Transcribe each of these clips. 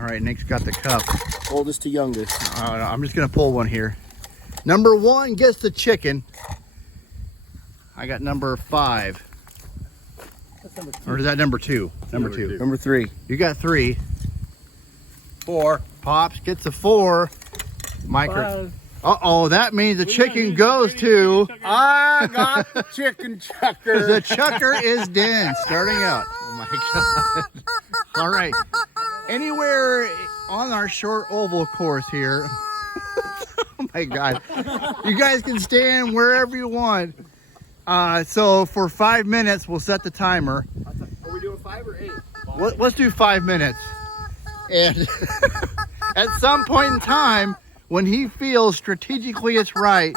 All right, Nick's got the cup. Oldest to youngest. I'm just gonna pull one here. Number 1 gets the chicken. I got number 5. Or is that number 2? Number 2. Number 3. You got 3. 4. Pops gets a 4. Mike. Uh-oh, that means the chicken goes to... I got the chicken chucker. The chucker is done. Starting out. Oh my God. All right. Anywhere on our short oval course here. Oh my God. You guys can stand wherever you want. So for 5 minutes, we'll set the timer. Are we doing 5 or 8? Let's do 5 minutes. And at some point in time, when he feels strategically it's right,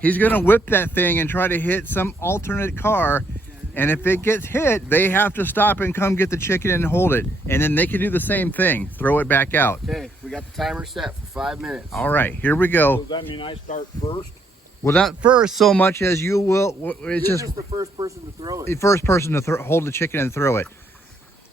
he's going to whip that thing and try to hit some alternate car. And if it gets hit, they have to stop and come get the chicken and hold it. And then they can do the same thing, throw it back out. Okay, we got the timer set for 5 minutes. All right, here we go. Does that mean I start first? Well, not first so much as you will. It's You're just the first person to throw the it. first person to hold the chicken and throw it.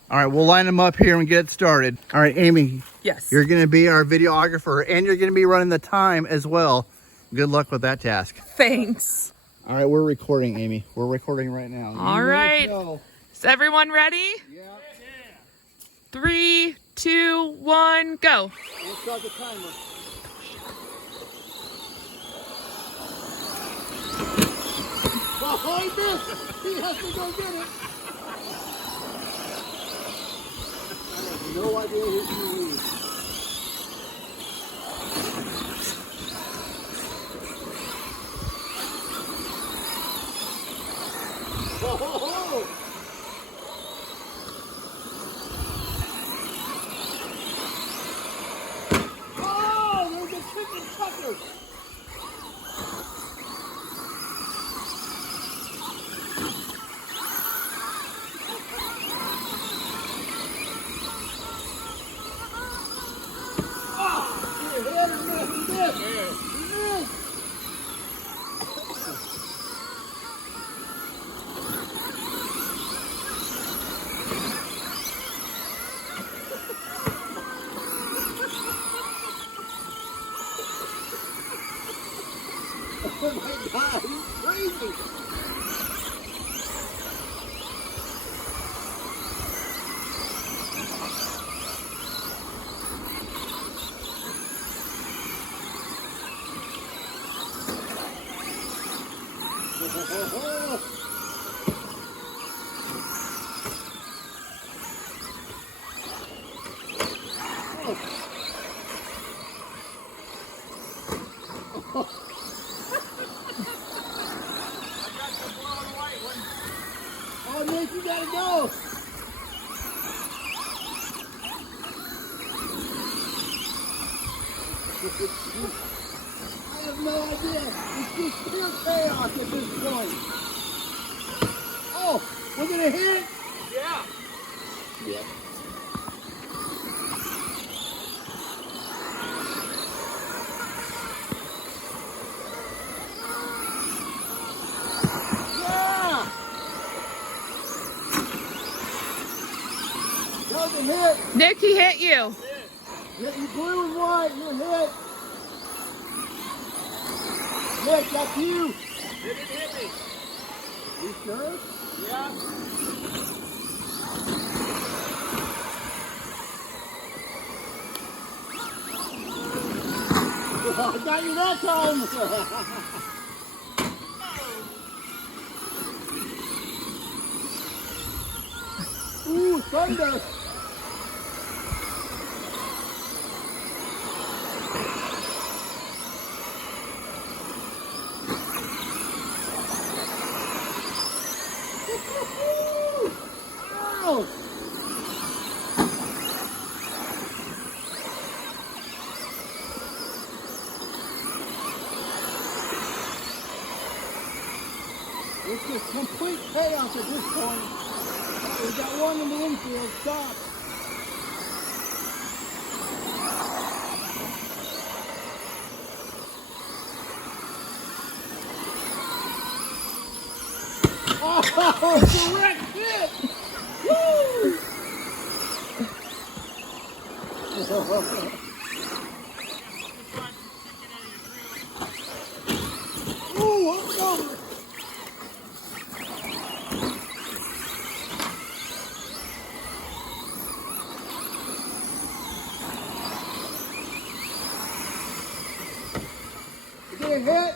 All right, we'll line them up here and get it started. All right, Amy. Yes. You're going to be our videographer, and you're going to be running the time as well. Good luck with that task. Thanks. All right, we're recording, Amy. We're recording right now. All right. Is everyone ready? Yeah. 3, 2, 1, go. We'll start the timer. Oh, he missed! He has to go get it! I have no idea who's going to lead. Oh! Oh, there's a chicken chucker! Oh my God, he's crazy! Oh, Nick, you gotta go! I have no idea. It's just pure chaos at this point. Oh, we're gonna hit? Yeah. Yep. Yeah! That was a hit. Nick, he hit you. Yeah, you blue and white, you're hit. Nick, that's you. They didn't hit me. You sure? Yeah. I got you that time. Ooh, thunder. Ow! It's just complete chaos at this point. We got one in the infield. Stop. Oh, direct hit! Woo! Ooh, up and over. Did it hit?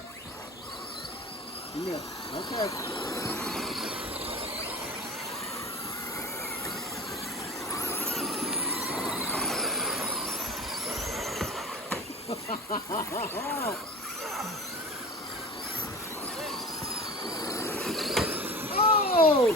You missed. Okay. Oh!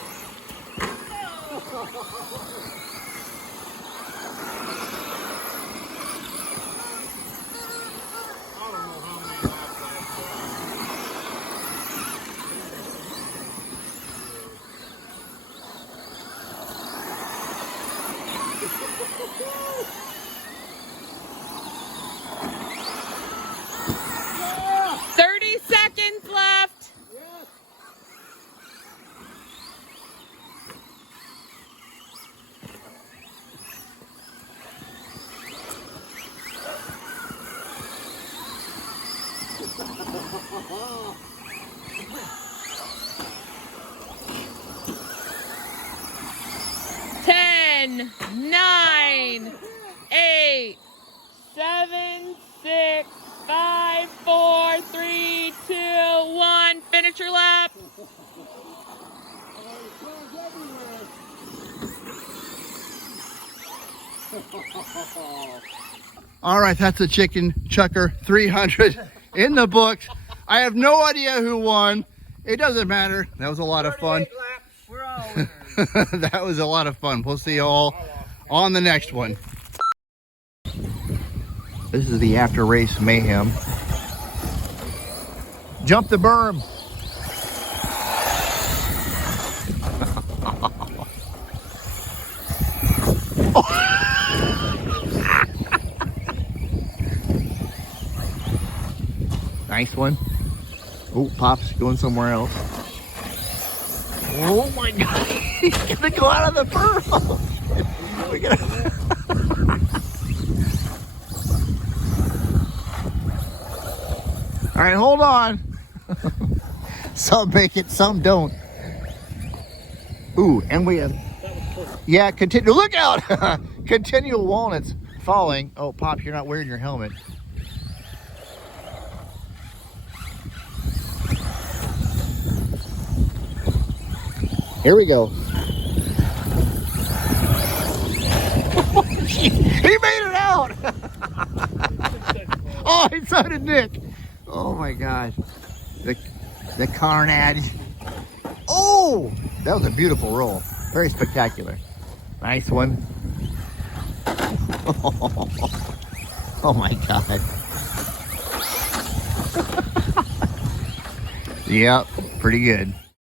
Yeah! 30 seconds left. Yes! Ten, 9, 8, 7, 6, 5, 4, 3, 2, 1. Finish your lap. Oh, it goes everywhere. All right, that's a Chicken Chucker 300 in the books. I have no idea who won. It doesn't matter. That was a lot of fun. 38 laps. We're all winners. That was a lot of fun. We'll see you all on the next one. This is the after race mayhem. Jump the berm. Nice one. Oh, Pop's going somewhere else. Oh my God. He's gonna go out of the berm. We gotta... All right, hold on. Some make it, some don't. Ooh, and we have, yeah, continue, look out. Continual walnuts falling. Oh, Pop, you're not wearing your helmet. Here we go. He made it out. Oh, and so did Nick. Oh my God. The carnage. Oh, that was a beautiful roll. Very spectacular. Nice one. Oh my God. Yep, pretty good.